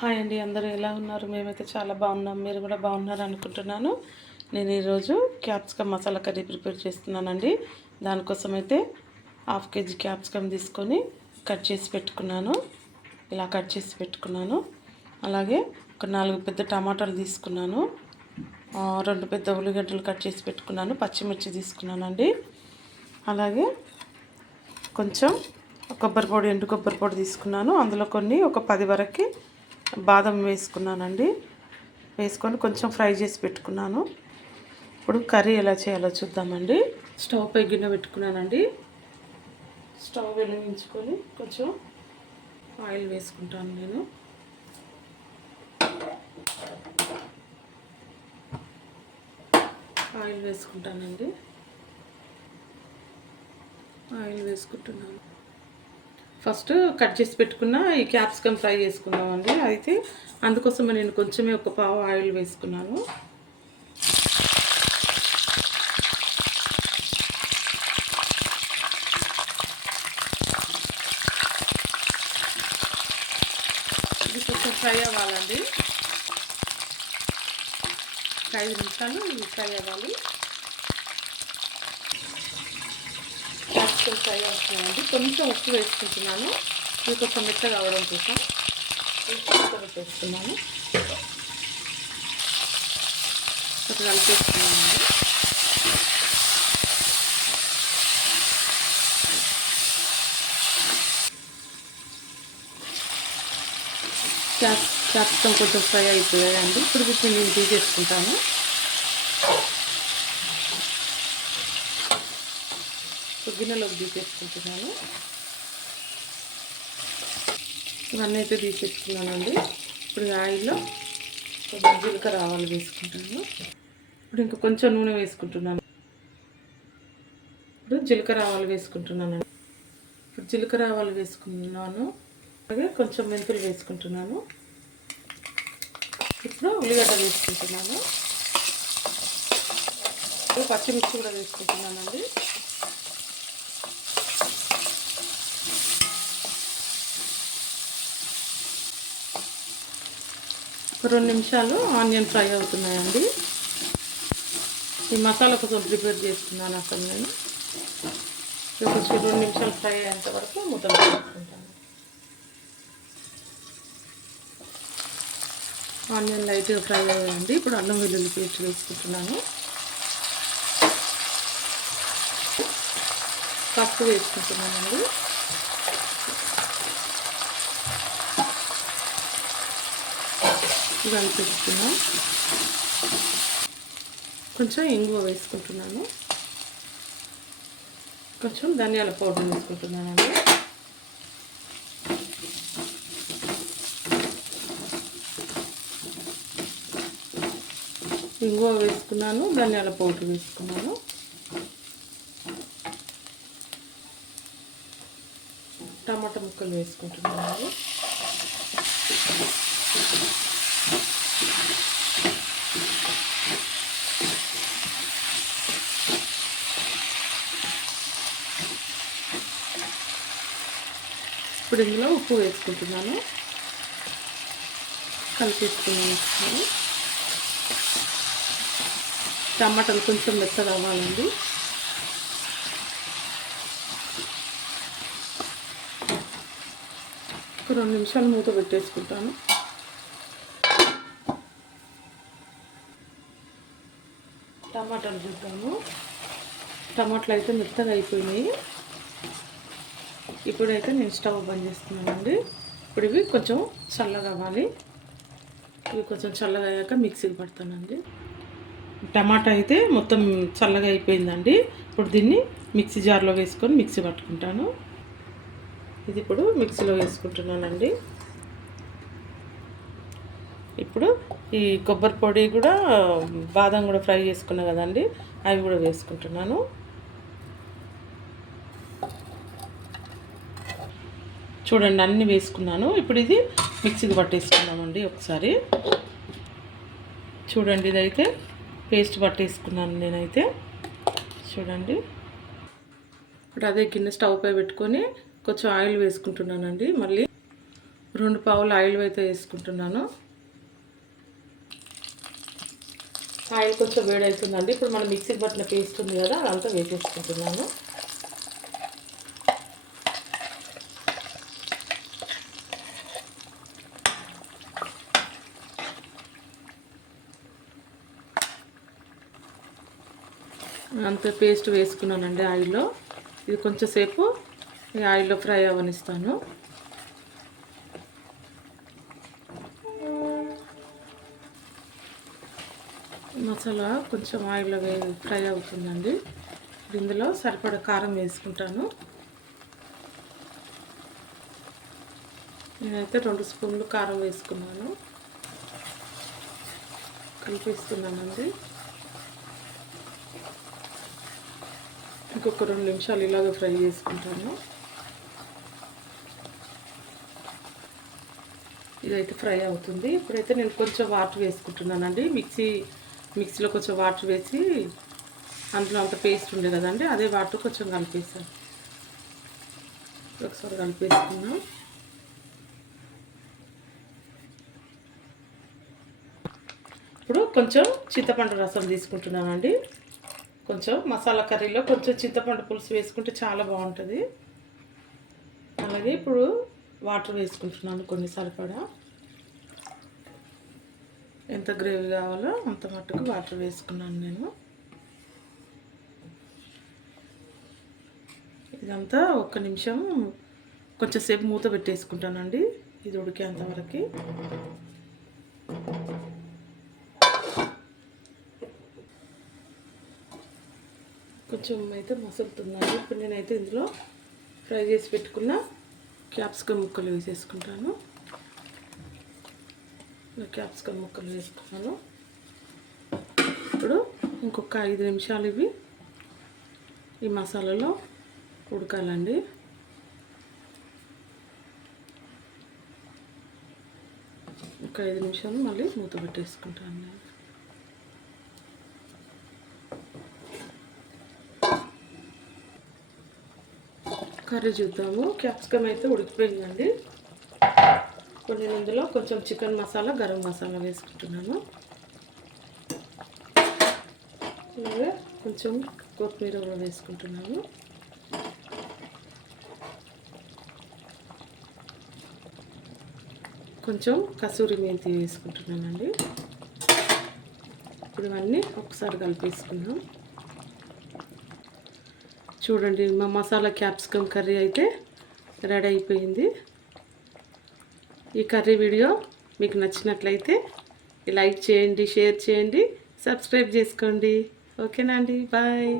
Hi అండి, అందరూ ఎలా ఉన్నారు? మేమైతే చాలా బాగున్నాం. మీరు కూడా బాగున్నారు అనుకుంటున్నాను. నేను ఈరోజు క్యాప్సికమ్ మసాలా కర్రీ ప్రిపేర్ చేస్తున్నానండి. దానికోసం అయితే 1/2 kg క్యాప్సికమ్ తీసుకొని కట్ చేసి పెట్టుకున్నాను. ఇలా కట్ చేసి పెట్టుకున్నాను. అలాగే ఒక 4 పెద్ద టమాటాలు తీసుకున్నాను. 2 పెద్ద ఉల్లిగడ్డలు కట్ చేసి పెట్టుకున్నాను. పచ్చిమిర్చి తీసుకున్నానండి. అలాగే కొంచెం కొబ్బరి పొడి, ఎండు కొబ్బరి పొడి తీసుకున్నాను. అందులో ఒక 10 వరకు బాదం వేసుకున్నానండి. వేసుకొని కొంచెం ఫ్రై చేసి పెట్టుకున్నాను. ఇప్పుడు కర్రీ ఎలా చేయాలో చూద్దామండి. స్టవ్ పై గిన్నె పెట్టుకున్నానండి. స్టవ్ వెలిగించుకొని కొంచెం ఆయిల్ వేసుకుంటాను. నేను ఆయిల్ వేసుకుంటానండి. ఆయిల్ వేసుకుంటున్నాను. ఫస్ట్ కట్ చేసి పెట్టుకున్న ఈ క్యాప్సికమ్ ఫ్రై చేసుకున్నామండి. అయితే అందుకోసం నేను కొంచెమే ఒక పావు ఆయిల్ వేసుకున్నాను. ఇది కొంచెం ఫ్రై అవ్వాలండి. 5 నిమిషాలు ఇది ఫ్రై అవ్వాలి. క్యాప్సికమ్ ఫ్రై అవుతున్నాయండి. కొంచెం ఉప్పు వేసుకుంటున్నాను. ఇది కొంచెం మెత్తగా కావడం కోసం వేసుకున్నాను. కొంచెం కలిపేసుకున్నానండి. క్యాప్సికమ్ కొంచెం ఫ్రై అయిపోయాయండి. ఇప్పుడు వీటిని నేను తీసేసుకుంటాను. గిన్నెలోకి తీసేసుకుంటున్నాను. ఇవన్నీ అయితే తీసేసుకున్నానండి. ఇప్పుడు ఆయిల్లో కొంచెం జీలకర్ర ఆవాలు వేసుకుంటాను. ఇప్పుడు ఇంకా కొంచెం నూనె వేసుకుంటున్నాను. ఇప్పుడు జీలకర్ర ఆవాలు వేసుకుంటున్నానండి. ఇప్పుడు జీలకర్ర ఆవాలు వేసుకున్నాను. అలాగే కొంచెం మెంతులు వేసుకుంటున్నాను. ఇప్పుడు ఉల్లిగడ్డలు వేసుకుంటున్నాను. పచ్చిమిర్చి కూడా వేసుకుంటున్నానండి. ఒక 2 నిమిషాలు ఆనియన్ ఫ్రై అవుతున్నాయండి. ఈ మసాలా కోసం ప్రిపేర్ చేసుకున్నాను అసలు నేను. కొంచెం 2 నిమిషాలు ఫ్రై అయ్యేంత వరకు ముద్దలు వేసుకుంటాను. ఆనియన్ లైట్గా ఫ్రై అయ్యాయండి. ఇప్పుడు అల్లం వెల్లుల్లి పేస్ట్ వేసుకుంటున్నాను. పసుపు వేసుకుంటున్నానండి. ఇవన్నీ పెట్టుకున్నాం. కొంచెం ఇంగువ వేసుకుంటున్నాను. కొంచెం ధనియాల పౌడర్ వేసుకుంటున్నానండి. ఇంగువ వేసుకున్నాను, ధనియాల పౌడర్ వేసుకున్నాను. టమాటా ముక్కలు వేసుకుంటున్నాను. ఇప్పుడు ఇందులో ఉప్పు వేసుకుంటున్నాను. కలిపేసుకున్నాను. టమాటాలు కొంచెం మెత్తగా అవ్వాలండి. ఒక 2 నిమిషాలు మూత పెట్టేసుకుంటాను. టమాటాలు చూద్దాము. టమాటాలు అయితే మెత్తగా అయిపోయినాయి. ఇప్పుడైతే నేను స్టవ్ బంద్ చేస్తున్నానండి. ఇప్పుడు ఇవి కొంచెం చల్లగా అవ్వాలి. ఇవి కొంచెం చల్లగా అయ్యాక మిక్సీకి పడతానండి. టమాటా అయితే మొత్తం చల్లగా అయిపోయిందండి. ఇప్పుడు దీన్ని మిక్సీ జార్లో వేసుకొని మిక్సీ పట్టుకుంటాను. ఇది ఇప్పుడు మిక్సీలో వేసుకుంటున్నానండి. ఇప్పుడు ఈ కొబ్బరి పొడి కూడా, బాదం కూడా ఫ్రై చేసుకున్నా కదండి, అవి కూడా వేసుకుంటున్నాను. చూడండి, అన్నీ వేసుకున్నాను. ఇప్పుడు ఇది మిక్సీకి పట్టేసుకున్నామండి ఒకసారి. చూడండి, ఇదైతే పేస్ట్ పట్టేసుకున్నాను నేనైతే. చూడండి, ఇప్పుడు అదే గిన్నె స్టవ్ పై పెట్టుకొని కొంచెం ఆయిల్ వేసుకుంటున్నానండి. మళ్ళీ 2 పావులు ఆయిల్ అయితే వేసుకుంటున్నాను. ఆయిల్ కొంచెం వేడవుతుందండి. ఇప్పుడు మనం మిక్సీకి పట్టిన పేస్ట్ ఉంది కదా, అదంతా వేసేసుకుంటున్నాను. అంత పేస్ట్ వేసుకున్నానండి ఆయిల్లో. ఇది కొంచెం సేపు ఈ ఆయిల్లో ఫ్రై అవ్వనిస్తాను. మసాలా కొంచెం ఆయిల్లో ఫ్రై అవుతుందండి. ఇందులో సరిపడా కారం వేసుకుంటాను. నేనైతే 2 స్పూన్లు కారం వేసుకున్నాను. కలిపిస్తున్నానండి. ఇంకొక 2 నిమిషాలు ఇలాగ ఫ్రై చేసుకుంటాను. ఇదైతే ఫ్రై అవుతుంది. ఇప్పుడైతే నేను కొంచెం వాటర్ వేసుకుంటున్నానండి. మిక్సీలో కొంచెం వాటర్ వేసి అందులో అంత పేస్ట్ ఉండే కదండి, అదే వాటర్ కొంచెం కలిపేసాను. ఒకసారి కలిపేసుకున్నాం. ఇప్పుడు కొంచెం చింతపండు రసం తీసుకుంటున్నానండి. కొంచెం మసాలా కర్రీలో కొంచెం చింతపండు పులుసు వేసుకుంటే చాలా బాగుంటుంది. అలాగే ఇప్పుడు వాటర్ వేసుకుంటున్నాను కొన్ని సరిపడా. ఎంత గ్రేవీ కావాలో అంత మట్టుకు వాటర్ వేసుకున్నాను నేను. ఇదంతా 1 నిమిషం కొంచెం సేపు మూత పెట్టేసుకుంటానండి, ఇది ఉడికేంత వరకు. కొంచెం అయితే మసులుతుందండి. ఇప్పుడు నేనైతే ఇందులో ఫ్రై చేసి పెట్టుకున్న క్యాప్సికమ్ ముక్కలు వేసేసుకుంటాను. క్యాప్సికమ్ ముక్కలు వేసుకున్నాను. ఇప్పుడు ఇంకొక 5 నిమిషాలు ఇవి ఈ మసాలాలో ఉడకాలండి. ఒక 5 నిమిషాలు మళ్ళీ మూత పెట్టేసుకుంటాను నేను. కర్రీ చూద్దాము. క్యాప్సికమ్ అయితే ఉడికిపోయిందండి. ఇప్పుడు నేను ఇందులో కొంచెం చికెన్ మసాలా, గరం మసాలా వేసుకుంటున్నాను. అలాగే కొంచెం కొత్తిమీర కూడా వేసుకుంటున్నాను. కొంచెం కసూరి మెంతి వేసుకుంటున్నానండి. ఇప్పుడు ఇవన్నీ ఒకసారి కలిపేసుకుందాం. చూడండి, మా మసాలా క్యాప్సికమ్ కర్రీ అయితే రెడీ అయిపోయింది. ఈ కర్రీ వీడియో మీకు నచ్చినట్లయితే లైక్ చేయండి, షేర్ చేయండి, సబ్స్క్రైబ్ చేసుకోండి. ఓకేనా అండి? బాయ్.